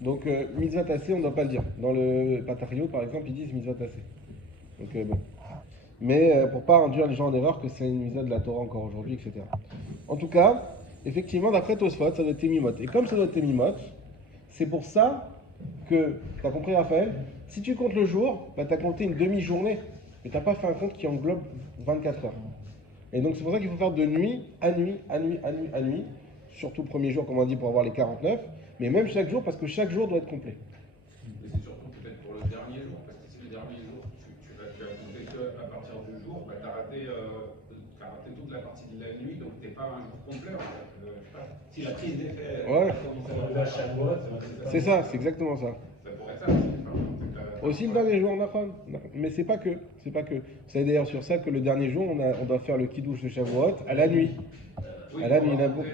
Donc, mitzvah tassé, on ne doit pas le dire. Dans le Patario, par exemple, ils disent mitzvah tassé. Donc, bon. Mais pour pas induire les gens en erreur que c'est une mitzvah de la Torah encore aujourd'hui, etc. En tout cas, effectivement, d'après Tosfot, ça doit être Temimot. Et comme ça doit être Temimot, c'est pour ça que, tu as compris Raphaël, si tu comptes le jour, bah, tu as compté une demi-journée, mais tu n'as pas fait un compte qui englobe 24 heures. Et donc c'est pour ça qu'il faut faire de nuit à nuit, à nuit, à nuit, à nuit, surtout le premier jour, comme on dit, pour avoir les 49, mais même chaque jour, parce que chaque jour doit être complet. Mais c'est surtout peut-être pour le dernier jour, parce que si le dernier jour, tu vas compter qu'à partir du jour, bah, tu as raté toute la partie de la nuit, donc tu n'es pas un jour complet en fait. Je sais pas, si la prise d'effet Ouais. à chaque mois, C'est ça, c'est exactement ça. ça pourrait être ça. Aussi le dernier jour, Nachon. Mais c'est pas que. C'est pas que. Vous savez d'ailleurs sur ça que le dernier jour, on doit faire le kiddush de Shavuot à la nuit. Oui, À la nuit, pour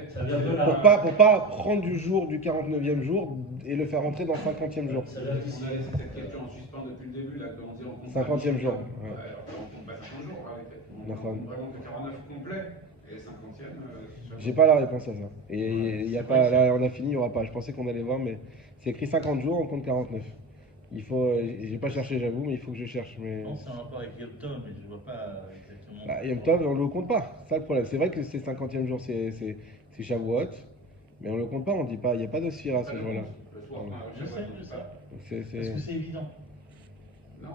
pour pas prendre du jour du 49e jour et le faire rentrer dans le 50e jour. On a laissé cette question en suspens depuis le début, là, quand on dit on compte 50e jour. Ouais. Alors on compte pas 50 jours avec on compte vraiment que 49 complets et 50e. J'ai pas la réponse à ça. Et il y a pas, là, on a fini, il n'y aura pas. Je pensais qu'on allait voir, mais c'est écrit 50 jours, on compte 49. Il faut, j'ai pas cherché, j'avoue, mais il faut que je cherche. Mais... Non, c'est un rapport avec Yom Tov, mais je vois pas exactement. Bah, Yom Tov, on le compte pas. C'est ça le problème. C'est vrai que c'est 50e jour, c'est Shavuot, mais on le compte pas, on dit pas, il n'y a pas de sphira ce jour-là. Je sais. Donc Parce que c'est évident. Non.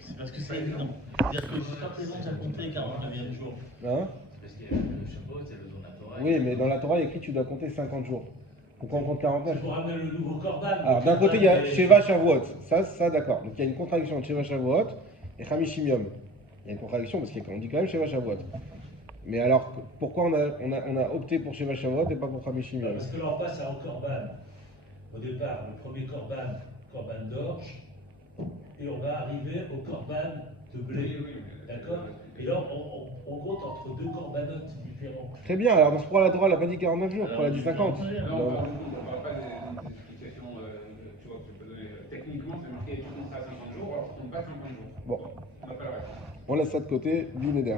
C'est parce que c'est évident. C'est-à-dire que jusqu'à présent, tu as compté 49e jour. Hein? Parce que le Shavuot, c'est le jour de la Torah. Oui, mais dans la Torah, il y a écrit que tu dois compter 50 jours. Pourquoi on compte 49? Pour ramener le nouveau Corban. Alors d'un côté, il y a Sheva Shavuot. Ça d'accord. Donc il y a une contradiction entre Sheva Shavuot et Chamishim Yom. Il y a une contradiction parce qu'on dit quand même Sheva Shavuot. Mais alors, pourquoi on a opté pour Sheva Shavuot et pas pour Chamishim Yom? Parce que là, on passe à un Corban. Au départ, le premier Corban, Corban d'orge, et on va arriver au Corban de blé. D'accord? Et là, on compte entre deux corbanotes différents. Très bien, alors dans ce point la Torah, elle n'a pas dit 49 jours, elle a dit 50. Non, on ne parle pas des explications, tu vois, que tu peux donner. Techniquement, c'est marqué tu comptes à 50 jours, alors tu comptes pas 50 jours. Bon, On n'a pas la réponse. on laisse ça de côté, Binéder.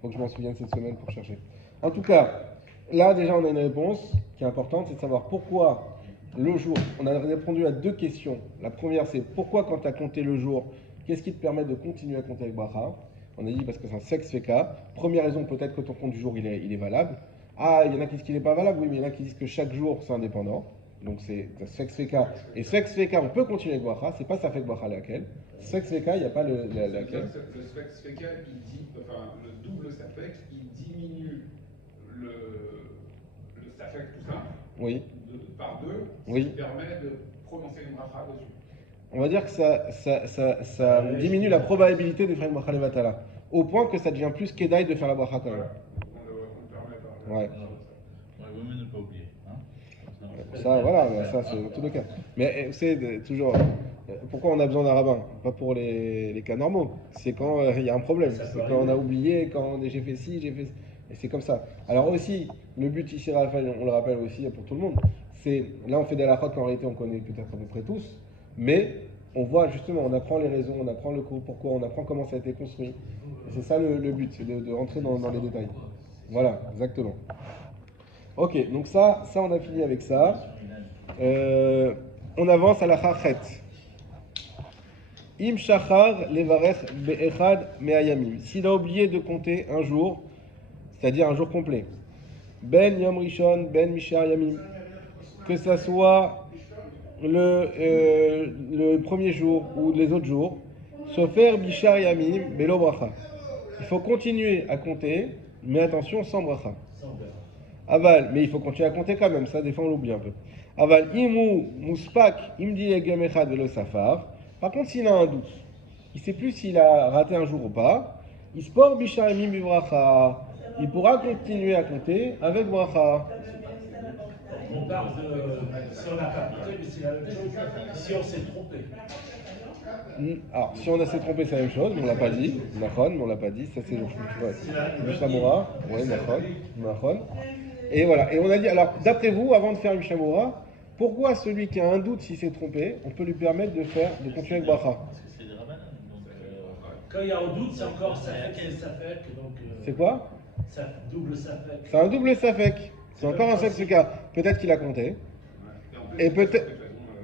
Faut que je m'en souvienne cette semaine pour chercher. En tout cas, là déjà on a une réponse qui est importante, c'est de savoir pourquoi le jour. On a répondu à deux questions. La première c'est pourquoi quand tu as compté le jour, qu'est-ce qui te permet de continuer à compter avec Bracha? On a dit parce que c'est un sexe féca. Première raison, peut-être que ton compte du jour il est valable. Ah, il y en a qui disent qu'il n'est pas valable, oui, mais il y en a qui disent que chaque jour c'est indépendant. Donc c'est sexe féca. Et sexe féca, on peut continuer avec Bracha, c'est pas ça fait Bracha laquelle. Sexe féca, il n'y a pas laquelle. Le sfex fécal, il dit, enfin, le double safek, il diminue le safek, tout ça, Oui. Par deux, Oui. ce qui permet de prononcer une bracha dessus. On va dire que ça diminue la probabilité de faire une bracha levatala. Au point que ça devient plus kedaï de faire la bracha quand même. On permet par Ouais. Il vaut mieux ne pas oublier. Hein. Ça, voilà, ça c'est dans tous les cas. Mais vous savez, toujours, pourquoi on a besoin d'un rabbin? Pas pour les cas normaux. C'est quand il y a un problème. C'est quand on a oublié, quand j'ai fait ci, j'ai fait. Et c'est comme ça. Alors aussi, le but ici, Raphaël, on le rappelle aussi pour tout le monde, c'est, là on fait des halachot qu'en réalité on connaît peut-être à peu près tous, mais on voit justement, on apprend les raisons, on apprend le pourquoi, on apprend comment ça a été construit. Et c'est ça le but, c'est de rentrer dans les détails. Voilà, exactement. Ok, donc ça on a fini avec ça. On avance à la chachet. Im shachar levarech be'echad me'ayamim. S'il a oublié de compter un jour, c'est-à-dire un jour complet. Ben yom rishon, ben mishar yamim. Que ça soit le premier jour ou les autres jours. Sofer bishar yamim, belo bracha. Il faut continuer à compter, mais attention, sans bracha. Aval, mais il faut continuer à compter quand même, ça des fois on l'oublie un peu. Aval, imu muspak, imdi egem echad velo safar. Par contre, s'il a un doute, il ne sait plus s'il a raté un jour ou pas, ispor bishar yamim bibracha. Il pourra continuer à compter avec bracha. On parle de si on n'a pas compté, mais c'est la même chose. Si on s'est trompé. Alors, si on s'est trompé, c'est la même chose, mais on l'a pas dit. Nachon, mais on l'a pas dit. Ça, c'est le Mishamura. Oui, Nachon. Et voilà. Et on a dit, alors, d'après vous, avant de faire Mishamura, pourquoi celui qui a un doute s'il s'est trompé, on peut lui permettre de continuer avec bracha? Parce que c'est des rabbins. Quand il y a un doute, c'est encore safek et safek. C'est quoi? Double safek. C'est un double safek. C'est encore un sexe cas. Peut-être qu'il a compté. Et peut-être.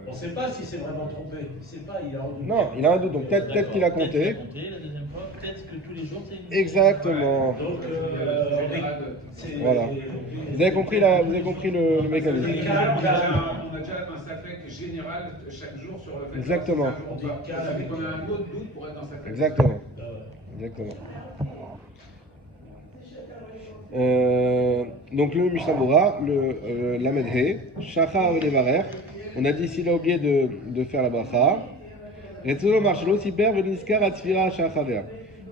On ne sait pas si c'est vraiment trompé. Il ne sait pas, il a un doute. Non, il a un doute, donc peut-être D'accord. qu'il a Peut-être compté. qu'il a compté la deuxième fois, peut-être que tous les jours c'est une. Exactement. Donc, c'est. Voilà. Vous avez compris, vous avez compris le mécanisme. On a déjà un safek général chaque jour sur le fait Exactement. que c'est un jour ou pas. Ça fait qu'on a un autre doute pour être dans safek. Exactement. Exactement. Donc le Mishnah Bora, la Medhe, Shachar Vedevarer, on a dit s'il a oublié de faire la bracha, Retzolo Marshalo Siper Veniskar Atzvira Shachavea.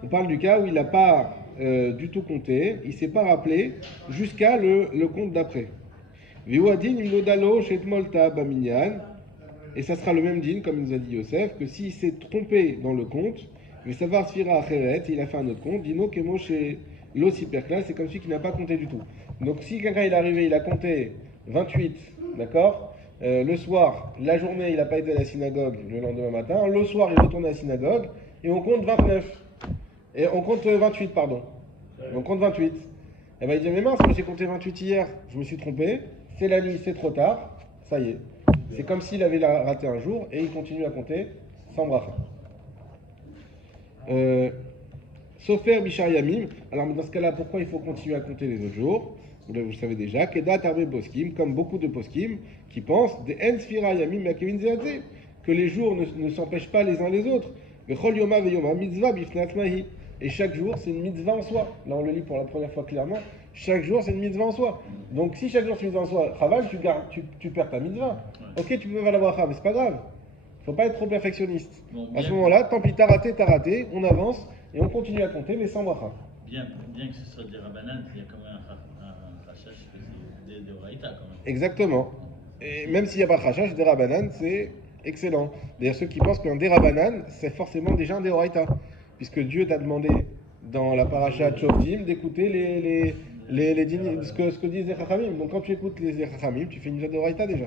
On parle du cas où il n'a pas du tout compté, il ne s'est pas rappelé jusqu'à le compte d'après. Viwadin Imnodalo Shetmolta Baminyan, et ça sera le même din, comme nous a dit Yosef, que s'il s'est trompé dans le compte, mais savoir Sfira Acheret, il a fait un autre compte, Dino Kemo chez l'os hyperclasse, c'est comme celui qui n'a pas compté du tout. Donc si quelqu'un il est arrivé, il a compté 28, d'accord, le soir, la journée, il n'a pas été à la synagogue le lendemain matin, le soir, il retourne à la synagogue, et on compte 29. Et on compte 28, pardon. On compte 28. Et bien il dit, mais mince, moi j'ai compté 28 hier, je me suis trompé, c'est la nuit, c'est trop tard, ça y est. C'est comme s'il avait raté un jour, et il continue à compter sans bracha. Sofer Bishar Yamim. Alors dans ce cas-là, pourquoi il faut continuer à compter les autres jours? Vous le savez déjà. Kedat Arbe Poskim, comme beaucoup de Poskim, qui pensent des En Sfira Yamim Yakevin Zeadze, que les jours ne s'empêchent pas les uns les autres. Vechol Yoma Veyoma Mitzvah Bifnat Mahi. Et chaque jour, c'est une mitzvah en soi. Là, on le lit pour la première fois clairement. Chaque jour, c'est une mitzvah en soi. Donc, si chaque jour, c'est une mitzvah en soi, Chaval, tu perds ta mitzvah. Ok, tu peux faire la bracha, mais c'est pas grave. Faut pas être trop perfectionniste. Bon, à ce bien. moment-là, tant pis, t'as raté, on avance et on continue à compter, mais sans bracha. Bien que ce soit des rabananes, il y a quand même un rachage que c'est des oraïta quand même. Exactement. Et même s'il n'y a pas de rachage, des rabanan, c'est excellent. D'ailleurs, ceux qui pensent qu'un dérabanan, c'est forcément déjà un déoraita. Puisque Dieu t'a demandé dans la paracha Tshoftim d'écouter ce que disent les chachamim. Donc quand tu écoutes les chachamim, tu fais une déoraita déjà.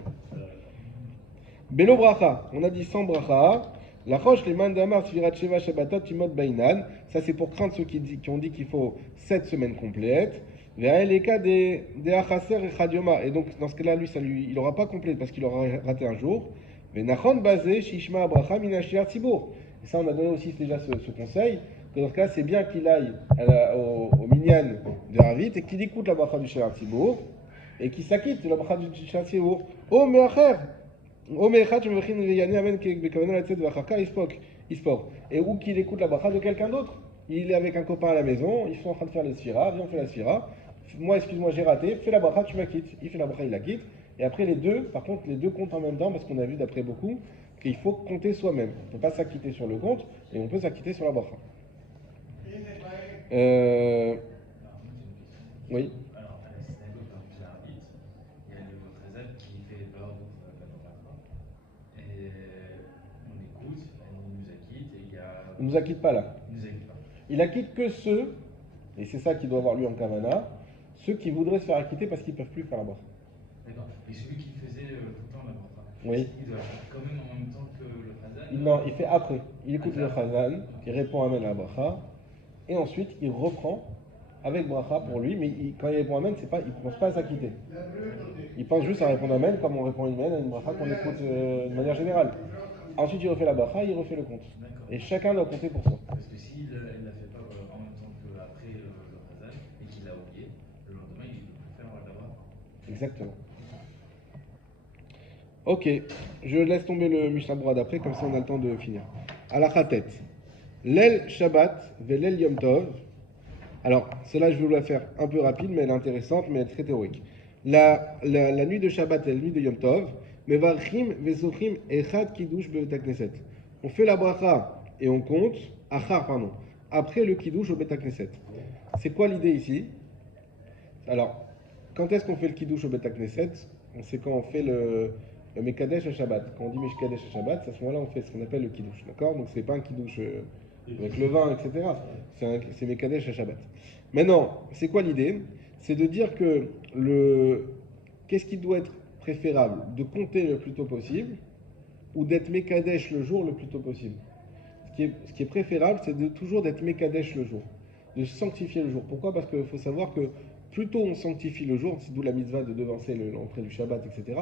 Belo bracha, on a dit sans bracha. La roche, les mandamar, sfirat sheva shabbatot, timot bainan. Ça, c'est pour craindre ceux qui ont dit qu'il faut 7 semaines complètes. Les cas des achaser et chadioma. Et donc, dans ce cas-là, il n'aura pas complet parce qu'il aura raté un jour. Mais nachon basé, shishma bracha, minashir tzibur. Et ça, on a donné aussi déjà ce conseil. Que dans ce cas, c'est bien qu'il aille au minyan de Ravit et qu'il écoute la bracha du shir tzibur et qu'il s'acquitte de la bracha du shir tzibur. Oh, mais acher. Et ou qu'il écoute la bracha de quelqu'un d'autre. Il est avec un copain à la maison, ils sont en train de faire les sphira, viens on fait la sphira. Moi, excuse-moi, j'ai raté, fais la bracha, tu m'acquittes. Il fait la bracha, il la quitte. Et après les deux, par contre, les deux comptent en même temps parce qu'on a vu d'après beaucoup qu'il faut compter soi-même. On ne peut pas s'acquitter sur le compte et on peut s'acquitter sur la bracha. Oui. Alors, à la synagogue, par exemple, à Arvit, il y a le Chazal qui fait l'ordre de la bracha. Et on écoute, il nous acquitte, et il y a. Il ne nous acquitte pas là. Il nous acquitte pas. Il acquitte que ceux, et c'est ça qu'il doit avoir lui en Kavana, ceux qui voudraient se faire acquitter parce qu'ils ne peuvent plus faire la bracha. D'accord. Et celui qui faisait tout le temps la bracha, Oui. il doit faire quand même en même temps que le Chazal. Non, il fait après. Il écoute le Chazal, il répond Amen à la bracha, et ensuite il reprend avec bracha pour lui, mais quand il répond Amen, il ne pense pas à s'acquitter. Il pense juste à répondre Amen comme on répond Amen à une bracha qu'on écoute de manière générale. Ensuite il refait la bracha, il refait le compte. D'accord. Et chacun doit compter pour soi. Parce que s'il ne la fait pas en même temps qu'après le Chazal, et qu'il l'a oublié, le lendemain, il peut faire la bracha. Exactement. Ok, je laisse tomber le Mishnah Bora d'après, comme ça on a le temps de finir. À la Khatet. L'El Shabbat, Velel Yom Tov. Alors, celle-là, je vais vous la faire un peu rapide, mais elle est intéressante, mais elle est très théorique. La nuit de Shabbat et la nuit de Yom Tov, Mevarchim Vesochim Echad Kiddush Bevet Knesset. On fait la bracha et on compte, après le Kiddush au Bet Knesset. C'est quoi l'idée ici? Alors, quand est-ce qu'on fait le Kiddush au Bet Knesset? C'est quand on fait le Mekadesh à Shabbat. Quand on dit Mekadesh à Shabbat, c'est à ce moment-là on fait ce qu'on appelle le Kiddush. D'accord? Donc c'est pas un Kiddush avec le vin, etc. C'est Mekadesh à Shabbat. Maintenant, c'est quoi l'idée? C'est de dire que qu'est-ce qui doit être préférable? De compter le plus tôt possible ou d'être Mekadesh le jour le plus tôt possible? Ce qui est préférable, c'est toujours d'être Mekadesh le jour, de sanctifier le jour. Pourquoi? Parce qu'il faut savoir que plus tôt on sanctifie le jour, c'est d'où la mitzvah de devancer l'entrée du Shabbat, etc.,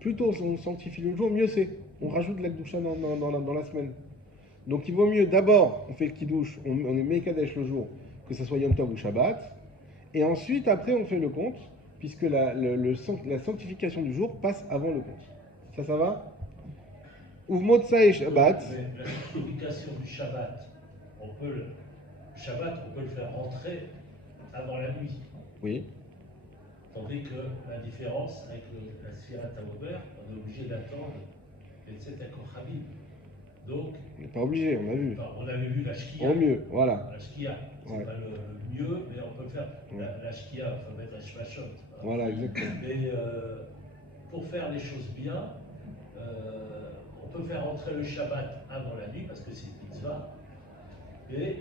plus tôt on sanctifie le jour, mieux c'est. On rajoute de la Kedusha dans la semaine. Donc il vaut mieux d'abord, on fait le Kiddush, on met Kadesh le jour, que ce soit Yom Tov ou Shabbat, et ensuite après on fait le compte, puisque la sanctification du jour passe avant le compte. Ça va? Ou Motsai et Shabbat. Mais la sanctification du Shabbat, le Shabbat, on peut le faire rentrer avant la nuit. Oui. Tandis que la différence avec la Sfirat HaOmer, on est obligé d'attendre les Tzedek Kochavim. Donc, On n'est pas obligé, on a vu. enfin, on avait vu la Shkia. Au mieux, voilà. La Shkia, c'est Ouais. pas le mieux, mais on peut le faire. Ouais. La Shkia, il faut mettre la Shvachot. Voilà, exactement. Mais pour faire les choses bien, on peut faire rentrer le Shabbat avant la nuit, parce que c'est une mitzvah. Et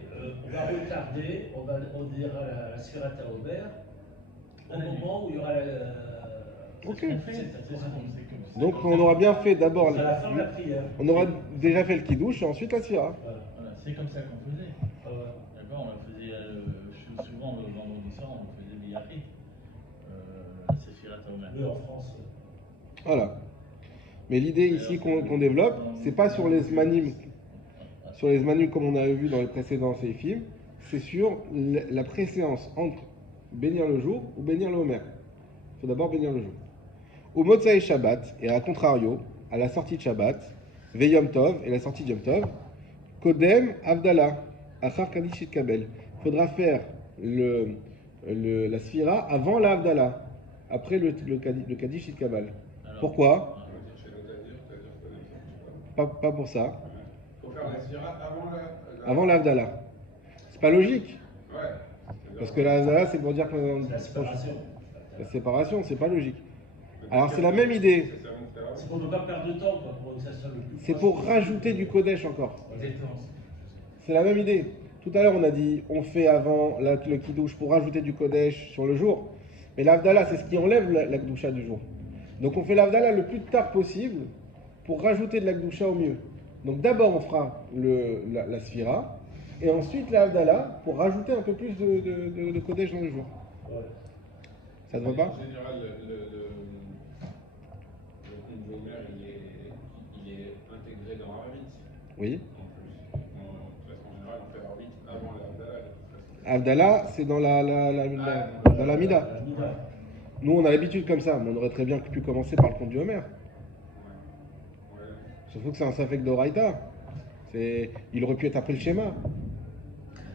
on va retarder, on dira la Sfirat HaOmer au moment où il y aura Ok. cette Donc on aura bien fait d'abord, à la fin de la prière. on aura déjà fait le Kiddush et ensuite la Sfira. Voilà. Voilà, c'est comme ça qu'on faisait. Ah ouais. D'accord, on le faisait souvent le vendredi soir, on le faisait Biyari. C'est Sfirat HaOmer. Nous en France. Voilà. Mais l'idée ici qu'on développe, c'est pas sur les zmanim, comme on avait vu dans les précédents séifim, c'est sur la préséance entre bénir le jour ou bénir le Homer. Il faut d'abord bénir le jour. Au Motsai Shabbat, et à contrario, à la sortie de Shabbat, Ve Yom Tov et la sortie de Yom Tov, Kodem Avdallah, Achar Kaddish Kabel. Il faudra faire la Sfira avant la Avdallah, après le Kaddish Kabel. Alors, Pourquoi? On va dire chez l'Otadir, c'est-à-dire que Pas pour ça. il faut faire la Sfira Avant la Avdallah. C'est pas logique. Ouais. Parce que la Avdallah, c'est pour dire qu'on La séparation. la séparation, c'est pas logique. Alors c'est la même idée. C'est pour ne pas perdre de temps, quoi, pour que ça soit le plus C'est proche pour possible. rajouter du Kodesh encore. Exactement. C'est la même idée. Tout à l'heure, on a dit on fait avant le Kiddush pour rajouter du Kodesh sur le jour. Mais l'Avdallah, c'est ce qui enlève la Kedusha du jour. Donc on fait l'Avdallah le plus tard possible pour rajouter de la Kedusha au mieux. Donc d'abord, on fera la Sfira et ensuite la Avdallah pour rajouter un peu plus de Kodesh dans le jour. Ouais. Ça te va pas? En général, le compte Homer, il est intégré dans Arvit. Oui. En plus. Parce qu'en général, on fait Arvit avant l'Avdallah. Avdallah, c'est dans dans la Mida. La Mida. Nous, on a l'habitude comme ça, mais on aurait très bien pu commencer par le compte du Homer. Ouais. Surtout que c'est un Safek d'Oraïta. Il aurait pu être après le schéma.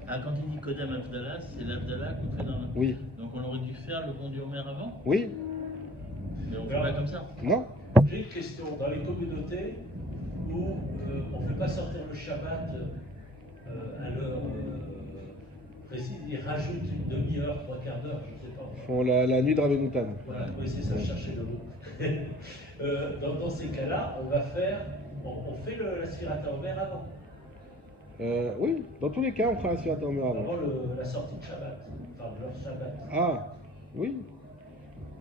Ah, quand il dit Kodem Avdallah, c'est l'Avdallah qu'on fait dans le... Oui. Donc on aurait dû faire le compte du Homer avant, Oui. mais on fait pas comme ça. Non. J'ai une question. Dans les communautés où on ne fait pas sortir le Shabbat à l'heure précise, ils rajoutent une demi-heure, trois quarts d'heure, je ne sais pas. Ils font la nuit de Rabbenoutan. Voilà, oui, c'est ça, chercher le mot. Dans ces cas-là, on fait la Sfirat HaOmer avant. Oui, dans tous les cas, on fera la Sfirat HaOmer avant. Avant la sortie de Shabbat, enfin de leur Shabbat. Ah, oui.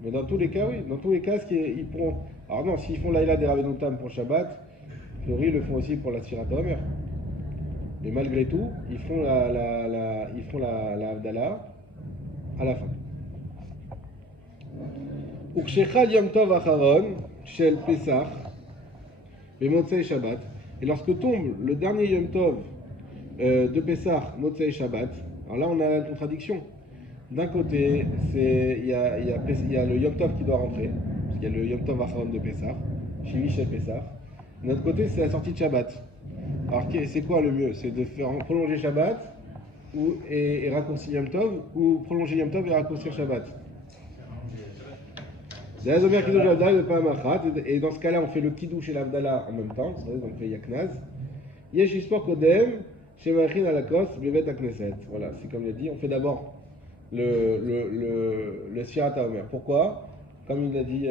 Mais dans tous les cas, oui. Dans tous les cas, ils pourront. Alors non, s'ils font l'Aïla des Rabbenoutam pour Shabbat, a priori, ils le font aussi pour la Sfirat HaOmer. Mais malgré tout, ils font la Havdalah à la fin. Ukshechal Yom Tov Acharon, Shel Pesach, Motzei Shabbat. Et lorsque tombe le dernier Yom Tov de Pesach, Motzei Shabbat, alors là on a la contradiction. D'un côté, il y a le Yom Tov qui doit rentrer, parce qu'il y a le Yom Tov Acharon de Pesach, Shivi Shel Pesach. De l'autre côté, c'est la sortie de Shabbat. Alors c'est quoi le mieux? C'est de faire prolonger Shabbat et raccourcir Yom Tov, ou prolonger Yom Tov et raccourcir Shabbat? Et dans ce cas-là, on fait le Kiddush et l'Avdallah en même temps, donc on fait Yaknaz. Yesh Yispor Kodem, Shemachin Alakos, Bevet Akneset. Voilà, c'est comme il a dit, on fait d'abord le Sfirat HaOmer. Pourquoi? Comme il a dit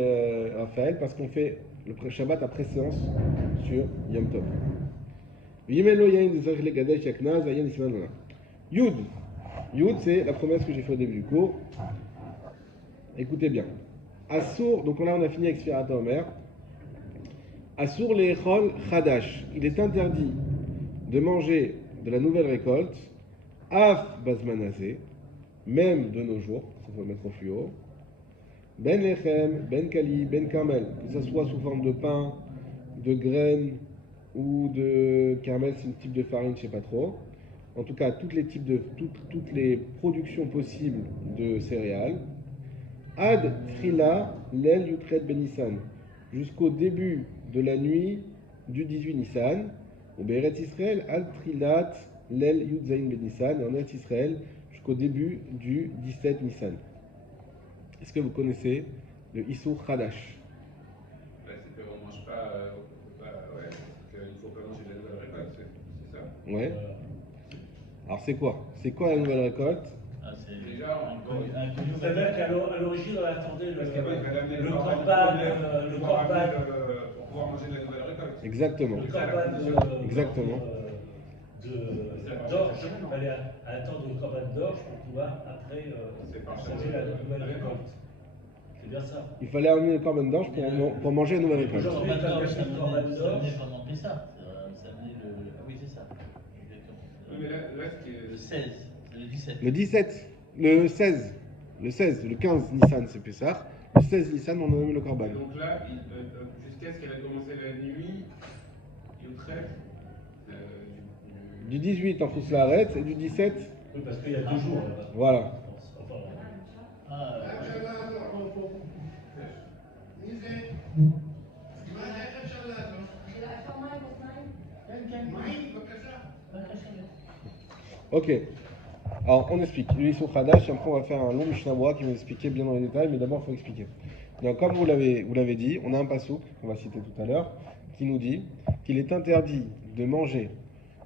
Raphaël, parce qu'on fait le Shabbat après séance sur Yom Tov. Yud. Yud, c'est la promesse que j'ai fait au début du cours. Écoutez bien. Assour, donc là on a fini avec Sfirat HaOmer. Assour le'echol chadash. Il est interdit de manger de la nouvelle récolte, af bazmanazé, même de nos jours, ça faut le mettre au fluo. ben lechem, ben kali, ben carmel, que ce soit sous forme de pain, de graines ou de carmel, c'est un type de farine, je sais pas trop. En tout cas, toutes les productions possibles de céréales. Ad trila lel yutret ben Nissan, jusqu'au début de la nuit du 18 Nissan. Au Beret Israël, ad trilat lel yutzain ben Nissan, et en Eretz Israël, jusqu'au début du 17 Nissan. Est-ce que vous connaissez le Issur Khadash? C'est qu'on ne mange pas, ouais, qu'il ne faut pas manger de la nouvelle récolte, c'est ça? Ouais. Alors c'est quoi? C'est quoi la nouvelle récolte? Ah, c'est Déjà, un grignou. C'est-à-dire qu'à l'origine, on attendait parce qu'il va l'amener le corban pour pouvoir manger de la nouvelle récolte. Exactement. Le corban Exactement. d'orge, il fallait attendre le corban d'orge pour pouvoir après manger la nouvelle récolte. C'est bien ça. Il fallait amener le corban d'orge pour manger la nouvelle récolte. Le Aujourd'hui, corban d'orge, quand ça il y a le corban venait d'orge, pendant Pessah. Ça venait le. Ah oui, c'est ça. Exactement. Oui, mais là, ce qui est. Le 16, le 17. Le 17, le 16, le 15 Nissan c'est Pessah. Le 16 Nissan on a nommé le corban. Et donc là, jusqu'à ce qu'elle a commencé la nuit, il traite Du 18 en Fouslaret et du 17, oui, parce qu'il y a 2 jours là-bas. voilà. Enfin, Ah, Ok. Alors on explique. L'Issur Khadash, et après on va faire un long Mishnah qui va expliquer bien dans les détails, mais d'abord il faut expliquer. Donc comme vous l'avez dit, on a un passouk qu'on va citer tout à l'heure qui nous dit qu'il est interdit de manger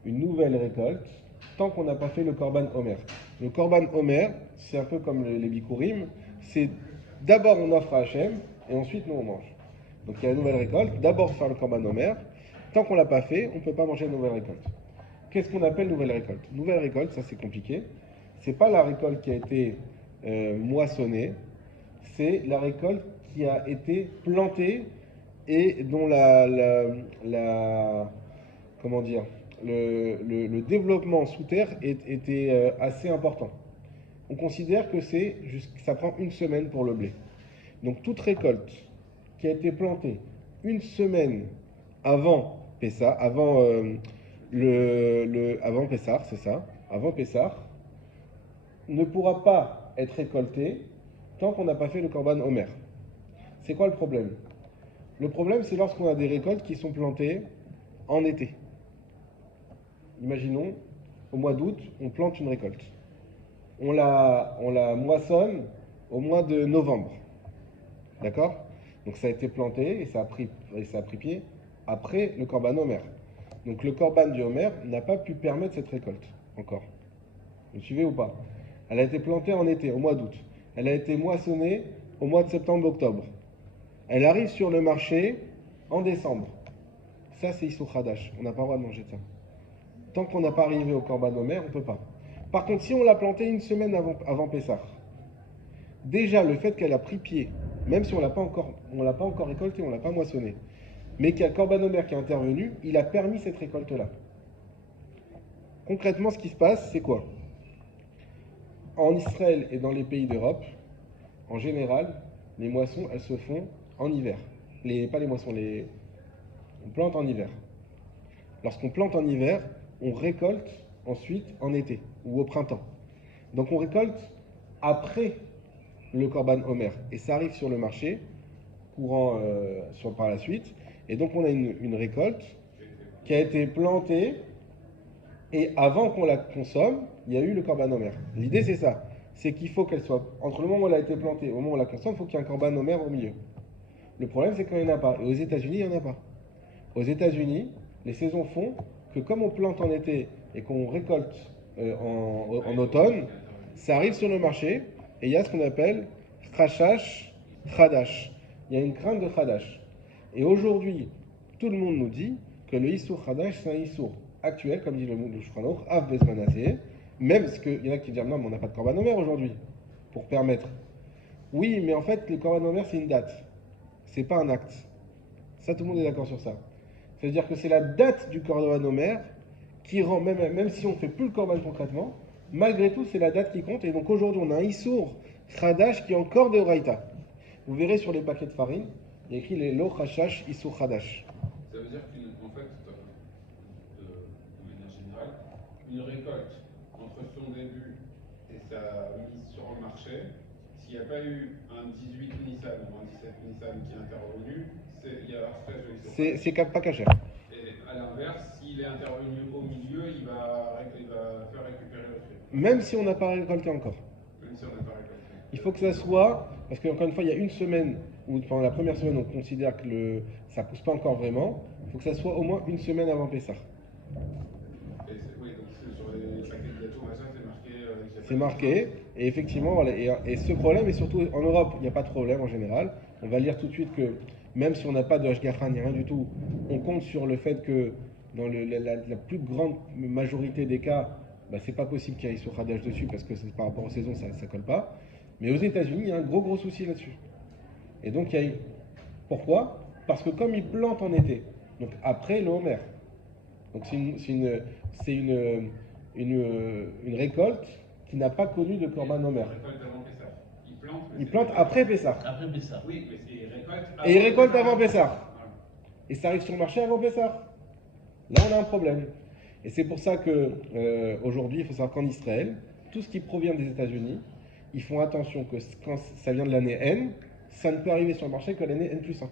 une nouvelle récolte tant qu'on n'a pas fait le Korban Omer. Le Korban Omer, c'est un peu comme les Bikurim, c'est d'abord on offre à Hachem et ensuite nous on mange. Donc il y a la nouvelle récolte, d'abord faire le Korban Omer, tant qu'on ne l'a pas fait, on ne peut pas manger la nouvelle récolte. Qu'est-ce qu'on appelle nouvelle récolte? Nouvelle récolte, ça c'est compliqué, c'est pas la récolte qui a été moissonnée, c'est la récolte qui a été plantée et dont comment dire, le développement sous terre était assez important. On considère que ça prend une semaine pour le blé. Donc toute récolte qui a été plantée une semaine avant Pessah, avant Pessah, c'est ça, avant Pessah, ne pourra pas être récoltée tant qu'on n'a pas fait le Korban Omer. C'est quoi le problème? Le problème, c'est lorsqu'on a des récoltes qui sont plantées en été. Imaginons, au mois d'août, on plante une récolte. On la moissonne au mois de novembre. D'accord? Donc ça a été planté et ça a pris pied après le Korban Omer. Donc le Korban du Omer n'a pas pu permettre cette récolte encore. Vous suivez ou pas? Elle a été plantée en été, au mois d'août. Elle a été moissonnée au mois de septembre-octobre. Elle arrive sur le marché en décembre. Ça, c'est Issur Khadash. On n'a pas le droit de manger ça. Tant qu'on n'a pas arrivé au Korban Omer, on ne peut pas. Par contre, si on l'a plantée une semaine avant Pessah, déjà le fait qu'elle a pris pied, même si on ne l'a pas encore récoltée, on ne l'a pas moissonnée, mais qu'il y a le Korban Omer qui est intervenu, il a permis cette récolte-là. Concrètement, ce qui se passe, c'est quoi? En Israël et dans les pays d'Europe, en général, les moissons, elles se font en hiver. Pas les moissons, on plante en hiver. Lorsqu'on plante en hiver, on récolte ensuite en été ou au printemps. Donc on récolte après le Korban Omer et ça arrive sur le marché courant par la suite. Et donc on a une récolte qui a été plantée et avant qu'on la consomme, il y a eu le Korban Omer. L'idée c'est ça, c'est qu'il faut qu'elle soit, entre le moment où elle a été plantée et au moment où on la consomme, il faut qu'il y ait un Korban Omer au milieu. Le problème c'est qu'il n'y en a pas. Et aux États-Unis, il n'y en a pas. Aux États-Unis, les saisons font que comme on plante en été et qu'on récolte en automne, ça arrive sur le marché et il y a ce qu'on appelle Khashash, Khadash. Il y a une crainte de Khadash. Et aujourd'hui, tout le monde nous dit que le Issur Khadash, c'est un Issur actuel, comme dit le Shulchan Aruch, Av Bezmanaseh, même parce qu'il y en a qui disent non, mais on n'a pas de Korban Omer aujourd'hui, pour permettre. Oui, mais en fait, le Korban Omer, c'est une date. C'est pas un acte. Ça, tout le monde est d'accord sur ça. C'est-à-dire que c'est la date du Korban Omer qui rend, même si on ne fait plus le Korban concrètement, malgré tout, c'est la date qui compte. Et donc aujourd'hui, on a un Issur Khadash qui est encore de Raïta. vous verrez sur les paquets de farine, il y a écrit les lo chashash isur chadash. Ça veut dire qu'en fait, de manière générale, une récolte entre son début et sa mise sur le marché, s'il n'y a pas eu un 18 Nissan ou un 17 Nissan qui est intervenu, il y a un C'est pas cachère. Et à l'inverse, s'il est intervenu au milieu, il va faire récupérer le prix. Même si on n'a pas récolté encore. Même si on n'a pas récolté. Il faut que ça soit, parce qu'encore une fois, il y a une semaine, où pendant la première semaine, on considère que ça ne pousse pas encore vraiment. Il faut que ça soit au moins une semaine avant Pessah. Oui, donc sur les paquets de gâteaux, machin, c'est marqué. C'est marqué, et effectivement, voilà, et ce problème, et surtout en Europe, il n'y a pas de problème en général. On va lire tout de suite que même si on n'a pas de Hashgacha ni rien du tout, on compte sur le fait que dans la plus grande majorité des cas, bah, c'est pas possible qu'il y ait sur Hadash dessus parce que par rapport aux saisons, ça ne colle pas. Mais aux États-Unis, il y a un gros souci là-dessus. Et donc, il y a. Pourquoi? Parce que comme ils plantent en été, donc après le Homer, donc c'est une récolte qui n'a pas connu de Korban Homer. Récolte avant Pessah. Ils plantent après Pessah. Après Pessah. Oui, mais c'est récolte avant. Et ils récoltent avant Pessah. Voilà. Et ça arrive sur le marché avant Pessah. Là, on a un problème. Et c'est pour ça que aujourd'hui, il faut savoir qu'en Israël, tout ce qui provient des États-Unis, ils font attention que quand ça vient de l'année N, ça ne peut arriver sur le marché que l'année N+1.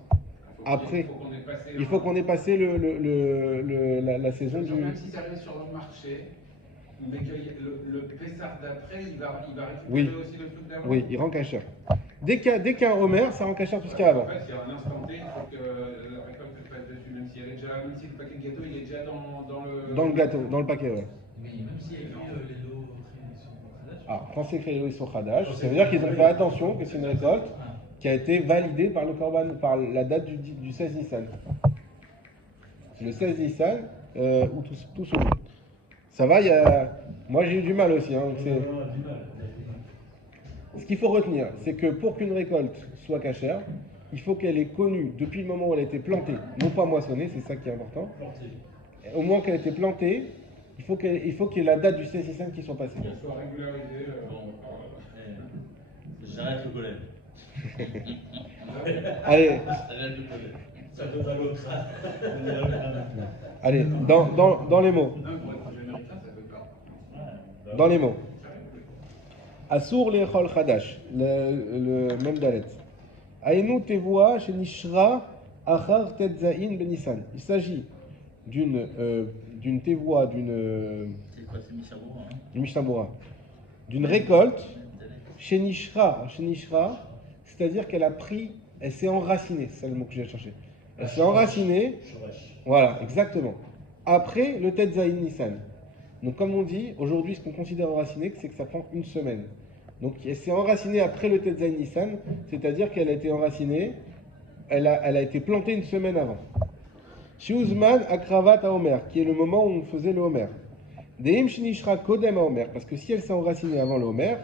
Après, il faut qu'on ait passé la saison du. Même si ça arrive sur le marché, mais que le Pessah d'après, il va récupérer Oui. aussi le truc d'avant. Oui, il rend cachère. Dès qu'il y a un Homer, ça rend cachère tout ce qu'il y a avant. En fait, il y a un instant T, il faut que la récolte se passe dessus, même si le paquet de gâteau il est déjà Dans le gâteau, dans le paquet, ouais. Mais même s'il y a eu les lots qui sont Khadash. Ah, quand c'est écrit ils sont Khadash, ça veut dire qu'ils ont fait attention que c'est une récolte qui a été validée par le Korban, par la date du 16 Nissan. C'est le 16 Nissan où tout se joue. Ça va, moi j'ai eu du mal aussi. Hein, donc ce qu'il faut retenir, c'est que pour qu'une récolte soit cachère, il faut qu'elle ait connu depuis le moment où elle a été plantée, non pas moissonnée, c'est ça qui est important. Au moins qu'elle ait été plantée, il faut qu'il y ait la date du 16 Nissan qui soit passée. Qu'elle soit régularisée. J'arrête le golem. Allez, J'arrête le golem. Ça devrait l'autre, ça. allez, dans les mots. Non, pour être générique, ça peut pas. Dans les mots. Assour lechol chadash, le même dalet. Aïnou tevoa shenishra achar tetzain benissan. Il s'agit d'une tevoa, C'est quoi, c'est Mishaboura, hein? du Mishnah Bora, d'une récolte shenishra, c'est-à-dire qu'elle a pris, elle s'est enracinée, c'est le mot que j'ai cherché. Elle s'est enracinée, voilà, exactement. Après le tetzain nissan. Donc comme on dit, aujourd'hui ce qu'on considère enraciné, c'est que ça prend une semaine. Donc elle s'est enracinée après le tetzain nissan, c'est-à-dire qu'elle a été enracinée, elle a été plantée une semaine avant. Shiuzman akravat à Homer, qui est le moment où on faisait le Homer. Deim shinishra kodem à Homer, parce que si elle s'est enracinée avant le Homer,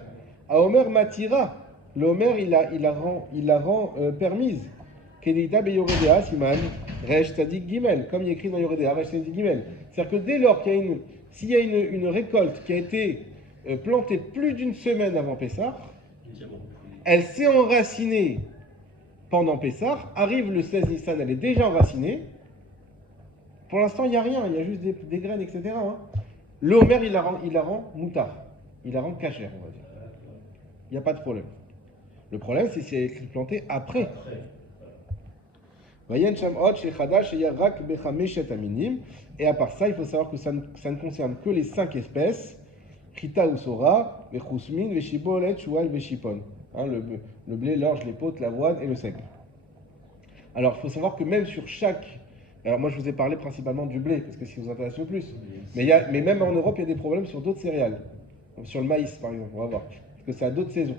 à Homer matira, le Homer il la rend permise. Kedita be Yoredea siman resh tzadik gimel, comme il est écrit dans Yoredea resh tzadik gimel. C'est-à-dire que dès lors s'il y a une récolte qui a été plantée plus d'une semaine avant Pessah, elle s'est enracinée pendant Pessah, arrive le 16 Nissan, elle est déjà enracinée. Pour l'instant, il n'y a rien, il y a juste des graines, etc. Hein. Le Homer, il la rend moutard. Il la rend cachère, on va dire. Il n'y a pas de problème. Le problème, c'est si elle est plantée après. Et à part ça, il faut savoir que ça ne concerne que les 5 espèces. Chita ou Sora, Vechusmin, Veshibolet, Choual, Veshipon. Le blé, l'orge, l'épeautre, l'avoine et le seigle. Alors, il faut savoir que même sur chaque. Alors, moi, je vous ai parlé principalement du blé, parce que c'est ce qui vous intéresse le plus. Mais même en Europe, il y a des problèmes sur d'autres céréales. Sur le maïs, par exemple, on va voir. Parce que ça a d'autres saisons.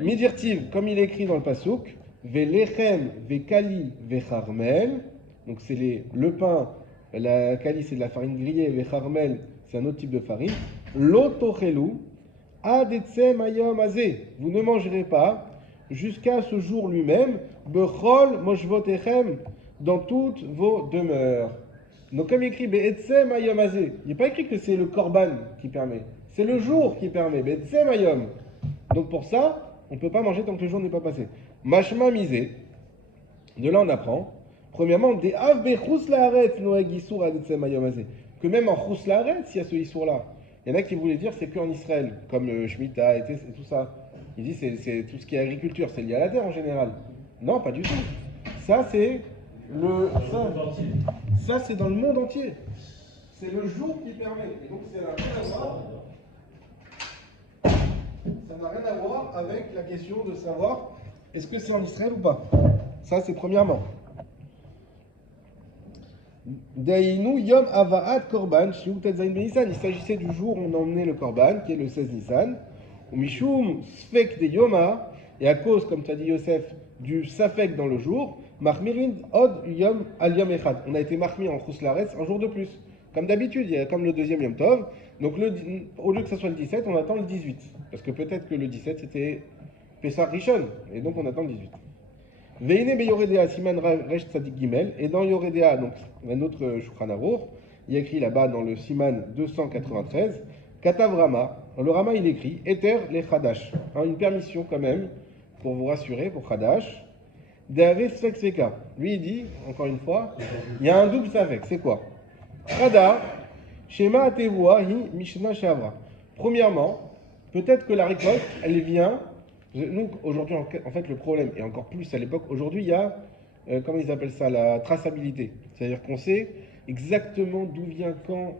Midirtiv, comme il est écrit dans le Passouk, Velechem, Vekali, Vecharmel. Donc, c'est le pain, la kali, c'est de la farine grillée, Vecharmel, c'est un autre type de farine. L'otochelu, Adetsem ayom azé. Vous ne mangerez pas jusqu'à ce jour lui-même, Bechol moshvotechem, dans toutes vos demeures. Donc, comme il écrit Be'etsem ayom azé, il n'est pas écrit que c'est le korban qui permet, c'est le jour qui permet, Be'etsem ayom. Donc, pour ça, on ne peut pas manger tant que le jour n'est pas passé. Mashma misé, de là on apprend, premièrement, des av bechus laaretz noeg isur adetsem hayom hazeh, que même en chus laaretz, il y a ce isur-là. Il y en a qui voulaient dire c'est qu'en Israël, comme le Shemitah et tout ça. Il dit c'est tout ce qui est agriculture, c'est lié à la terre en général. Non, pas du tout. Ça c'est ça c'est dans le monde entier. C'est le jour qui permet. Et donc ça n'a rien à voir. Ça n'a rien à voir avec la question de savoir est-ce que c'est en Israël ou pas. Ça c'est premièrement. Daïnou Yom Avaat Korban Shiutat Zain Ben Nissan. Il s'agissait du jour où on emmenait le Korban, qui est le 16 Nissan. Ou Mishum Sfek de Yoma, et à cause, comme tu as dit Yosef, du Safek dans le jour, Mahmirin Od Yom Al Yom Echad. On a été mahmir en Chouslaretz un jour de plus. Comme d'habitude, comme le deuxième Yom Tov. Donc au lieu que ça soit le 17, on attend le 18. Parce que peut-être que le 17 c'était Pessah Rishon, et donc on attend le 18. Veine be Yoredea Siman Resh Tzadik Gimel, et dans Yoredea, donc un autre Shulchan Aruch, il y a écrit là-bas dans le Siman 293, Katav Rama, le Rama il écrit Eter le Chadash, une permission quand même, pour vous rassurer, pour Chadash, Deave Sfek Sveka. Lui il dit, encore une fois, il y a un double Safek, c'est quoi? Chada, Shema Atevua Hi Mishna Shavra. Premièrement, peut-être que la récolte, elle vient. Nous, aujourd'hui, en fait, le problème, et encore plus à l'époque, aujourd'hui, il y a, comment ils appellent ça, la traçabilité. C'est-à-dire qu'on sait exactement d'où vient quand,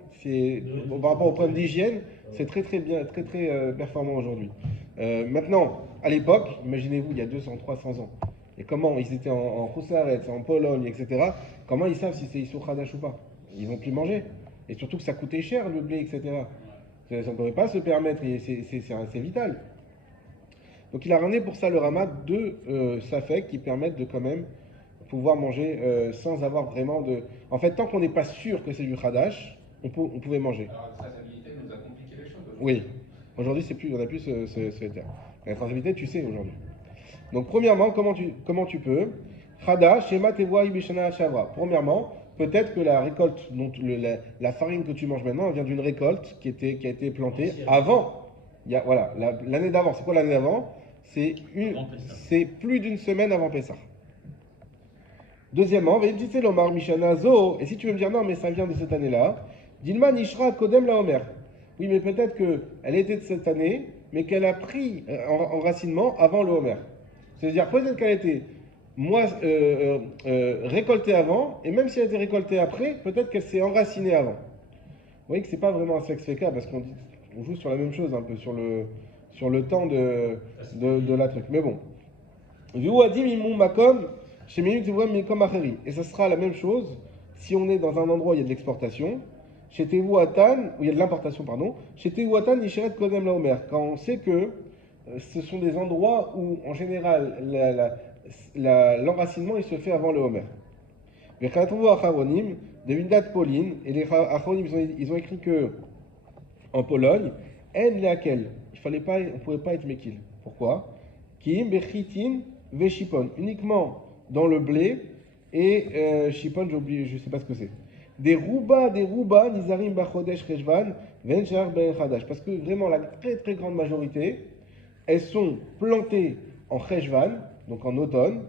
par rapport au problème d'hygiène, c'est très très bien, très très performant aujourd'hui. Maintenant, à l'époque, imaginez-vous, il y a 200, 300 ans, et comment ils étaient en Chouslaretz, en Pologne, etc., comment ils savent si c'est Issur Chadash ou pas? Ils vont plus manger. Et surtout que ça coûtait cher, le blé, etc. Ça ne pouvait pas se permettre, et c'est vital. Donc il a ramené pour ça le Rama deux safek qui permettent de quand même pouvoir manger sans avoir vraiment de... En fait, tant qu'on n'est pas sûr que c'est du Khadash, on pouvait manger. Alors la traçabilité nous a compliqué les choses. Oui. Aujourd'hui, on n'a plus ce terme. La traçabilité, tu sais aujourd'hui. Donc premièrement, comment tu peux Khadash, Shema Tevoa Ibishana Shavra. Premièrement, peut-être que la récolte, donc la farine que tu manges maintenant, elle vient d'une récolte qui a été plantée avant. Voilà, l'année d'avant. C'est quoi l'année d'avant? C'est plus d'une semaine avant Pessah. Deuxièmement, Lomar Mishana Zo. Et si tu veux me dire non, mais ça vient de cette année-là, Dilma Nishra Kodem la Omer. Oui, mais peut-être qu'elle était de cette année, mais qu'elle a pris enracinement avant le Homer. C'est-à-dire peut-être qu'elle a été récoltée avant, et même si elle a été récoltée après, peut-être qu'elle s'est enracinée avant. Vous voyez que c'est pas vraiment un sexe féca, parce qu'on joue sur la même chose, un peu sur le temps de la truc. Mais bon. Et ça sera la même chose si on est dans un endroit où il y a de l'exportation, chez Tevuatan, où il y a de l'importation, pardon, chez Tevuatan, Isheret Kodem la Omer, quand on sait que ce sont des endroits où, en général, l'enracinement il se fait avant le Homer. De Vindat Pauline, et les Acharonim, ils ont écrit que en Pologne, en laquelle on ne pouvait pas être mekil. Pourquoi? Kim bechitin veshipon, uniquement dans le blé et shipon, j'ai oublié, je ne sais pas ce que c'est. Des rouba, nizarim bachodesh rejvan, venchar ben chadash. Parce que vraiment, la très très grande majorité, elles sont plantées en cheshvan, donc en automne,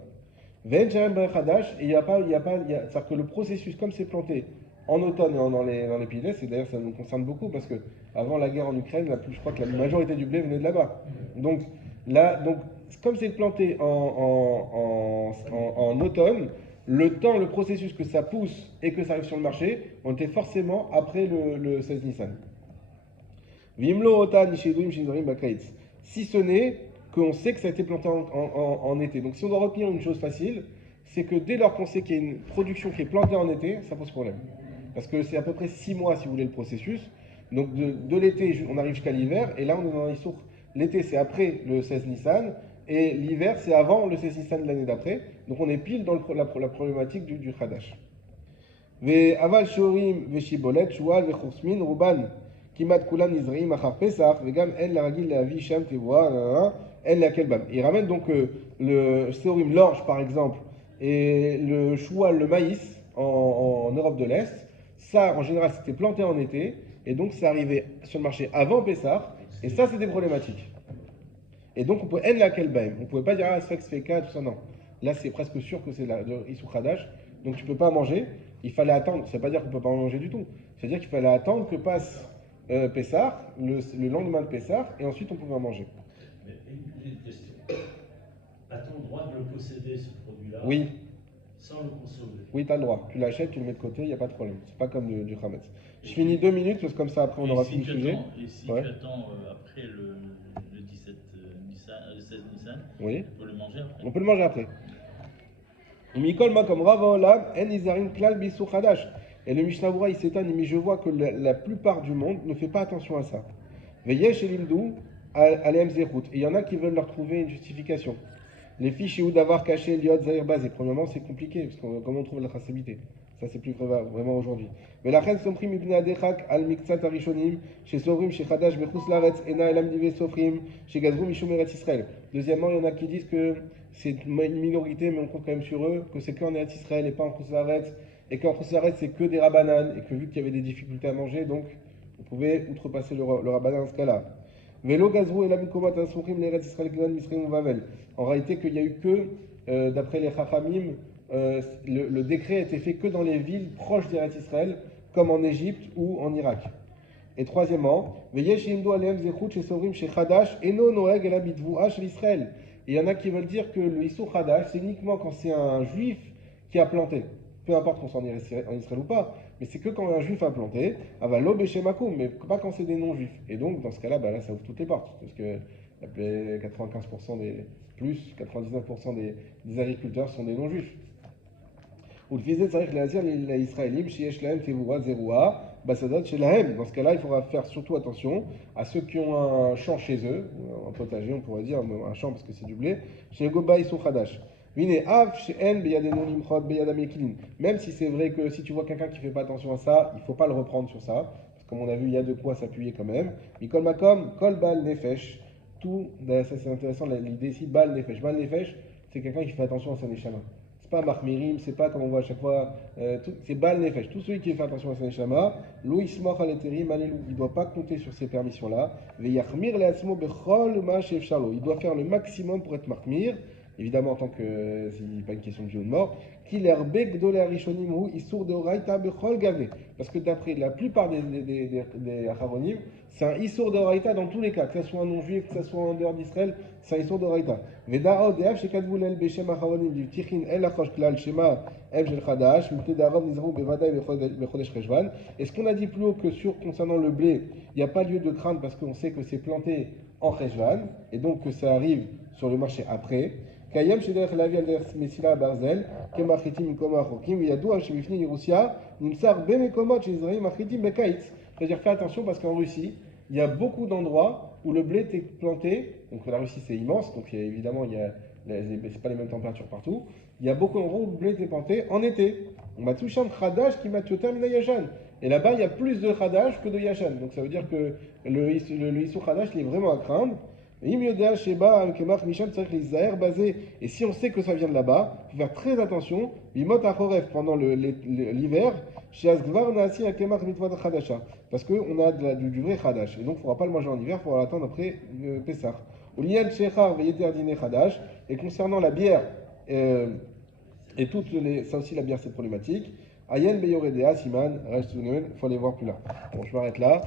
venchar ben chadash, et c'est-à-dire que le processus, comme c'est planté en automne et dans les pays d'Est, et d'ailleurs ça nous concerne beaucoup parce que avant la guerre en Ukraine, je crois que la majorité du blé venait de là-bas. Donc comme c'est planté en automne, le processus que ça pousse et que ça arrive sur le marché, on était forcément après le 16 Nissan. Si ce n'est qu'on sait que ça a été planté en été. Donc si on doit retenir une chose facile, c'est que dès lors qu'on sait qu'il y a une production qui est plantée en été, ça pose problème. Parce que c'est à peu près 6 mois, si vous voulez, le processus. Donc de l'été, on arrive jusqu'à l'hiver, et là on est dans l'Issour. L'été, c'est après le 16 Nissan, et l'hiver, c'est avant le 16 Nissan de l'année d'après. Donc on est pile dans la problématique du Khadash. Aval shorim veshibolet shual vechosmin ruban kimat kulam nizraim achar pesach vegam en la ragil leavi sham tevoa en la kelbam. Il ramène donc le shorim, l'orge par exemple, et le shual, le maïs en Europe de l'Est. Ça, en général, c'était planté en été, et donc ça arrivait sur le marché avant Pessah, et ça, c'était problématique. Et donc, on peut en la kelbaim. On ne pouvait pas dire, ah, sfex, feka, tout ça, non. Là, c'est presque sûr que c'est le Issou Khadash. Donc, tu ne peux pas manger. Il fallait attendre. Ça ne veut pas dire qu'on ne peut pas en manger du tout. C'est-à-dire qu'il fallait attendre que passe Pessah, le lendemain de Pessah, et ensuite on pouvait en manger. Mais j'ai une question. A-t-on le droit de le posséder, ce produit-là, Oui, sans le consommer? oui, tu as le droit. Tu l'achètes, tu le mets de côté, il n'y a pas de problème. C'est pas comme du Hametz. Je finis 2 minutes, parce que comme ça, après, on aura fini le sujet. Et si Ouais. tu attends après le 17 Nissan, le 16 Nissan, Oui, tu peux le manger après. on peut le manger après. Mikol Makom Rava Olam, En Izarin Klal Bisou Khadash. Et le Mishnah Berurah, il s'étonne, mais je vois que la plupart du monde ne fait pas attention à ça. Veyesh Elimdou, Alem Zerhout. Et il y en a qui veulent leur trouver une justification. Les fiches où d'avoir caché Eliot Zahir Bazé. Premièrement, c'est compliqué, parce que comment on trouve la traçabilité? Ça, c'est plus vraiment aujourd'hui. Mais la reine Somrim Ibn Adechak Al Miktsat Arishonim, chez Sovrim, chez Khadash, Bechus Laretz, Ena Elam Dive Sofrim, chez Gazrou Mishum Eretz Israël. Deuxièmement, il y en a qui disent que c'est une minorité, mais on compte quand même sur eux, que c'est qu'en Eretz Israël et pas en Chus Laretz, et qu'en Chus Laretz, c'est que des rabbanan, et que vu qu'il y avait des difficultés à manger, donc on pouvait outrepasser le rabbanan dans ce cas-là. Vélo Gazrou Elam Mikomat Asourim, l'Eretz Israël, Glan Misrim Vavel. En réalité, qu'il n'y a eu que, d'après les Chachamim, le décret a été fait que dans les villes proches d'Eretz Israël, comme en Égypte ou en Irak. Et troisièmement, il y en a qui veulent dire que le Issou Khadash, c'est uniquement quand c'est un juif qui a planté. Peu importe qu'on soit en Israël ou pas, mais c'est que quand un juif a planté, mais pas quand c'est des non-juifs. Et donc, dans ce cas-là, là, ça ouvre toutes les portes. Parce que 95% des 99% des agriculteurs sont des non-juifs. Ou le fils de Tzarich Lazir, les Israélim, Shiesh Lahem, Tevoura, Zeroua, Basadot, chez Lahem. Dans ce cas-là, il faudra faire surtout attention à ceux qui ont un champ chez eux, un potager, on pourrait dire, un champ parce que c'est du blé, chez Goba, Issou Khadash. Même si c'est vrai que si tu vois quelqu'un qui ne fait pas attention à ça, il ne faut pas le reprendre sur ça. Parce que comme on a vu, il y a de quoi s'appuyer quand même. Mikol Makom, Kol Bal Nefesh. Tout, ça c'est intéressant, l'idée ici, Bal Nefesh. Bal Nefesh, c'est quelqu'un qui fait attention à sa Neshama. C'est pas Mahmirim, c'est pas comme on voit à chaque fois, c'est Bal Nefesh. Tout celui qui fait attention à sa Neshama, Lo Ismach Aleterim, Alelu, il ne doit pas compter sur ces permissions-là. Veyachmir Leatzmo Bechol Ma Shef Shalo. Il doit faire le maximum pour être Mahmir. Évidemment, en tant que c'est pas une question de vie ou de mort, qu'il erbek dole arishonim ou isur de oraita bechol gavé. Parce que d'après la plupart des acharonim, c'est un isur de oraita dans tous les cas, que ce soit un non-juif, que ce soit en dehors d'Israël, c'est un isur de oraita. Veda odeav shekadvul el beshem acharonim divtichin el achosh klal shema em shel chadash mute darov nizrou bevadaï bechodesh cheshvan. Et ce qu'on a dit plus haut que concernant le blé, il n'y a pas lieu de craindre parce qu'on sait que c'est planté en cheshvan et donc que ça arrive sur le marché après. קיים שדרך להביא על דרך מסילה ברזל, כמחליטים במקום הרחוקים, וידוע שבפנים ירוסיה נמסר במקומות שנזרעים מחליטים בקיץ. C'est-à-dire faire attention parce qu'en Russie, il y a beaucoup d'endroits où le blé est planté, donc la Russie c'est immense, donc évidemment c'est pas les mêmes températures partout, il y a beaucoup d'endroits où le blé est planté en été. On m'a touché un khadash qui m'a terminé yashan. Et là-bas il y a plus de khadash que de yashan, donc ça veut dire que le issou khadash il est vraiment à craindre. Et si on sait que ça vient de là-bas, il faut faire très attention. Pendant l'hiver, parce qu'on a du vrai khadash. Et donc il ne faudra pas le manger en hiver, il faudra l'attendre après Pessah. Et concernant la bière, et ça aussi la bière c'est problématique. Ayen Beyoredea, Siman, il faut aller voir plus là. Bon, je m'arrête là.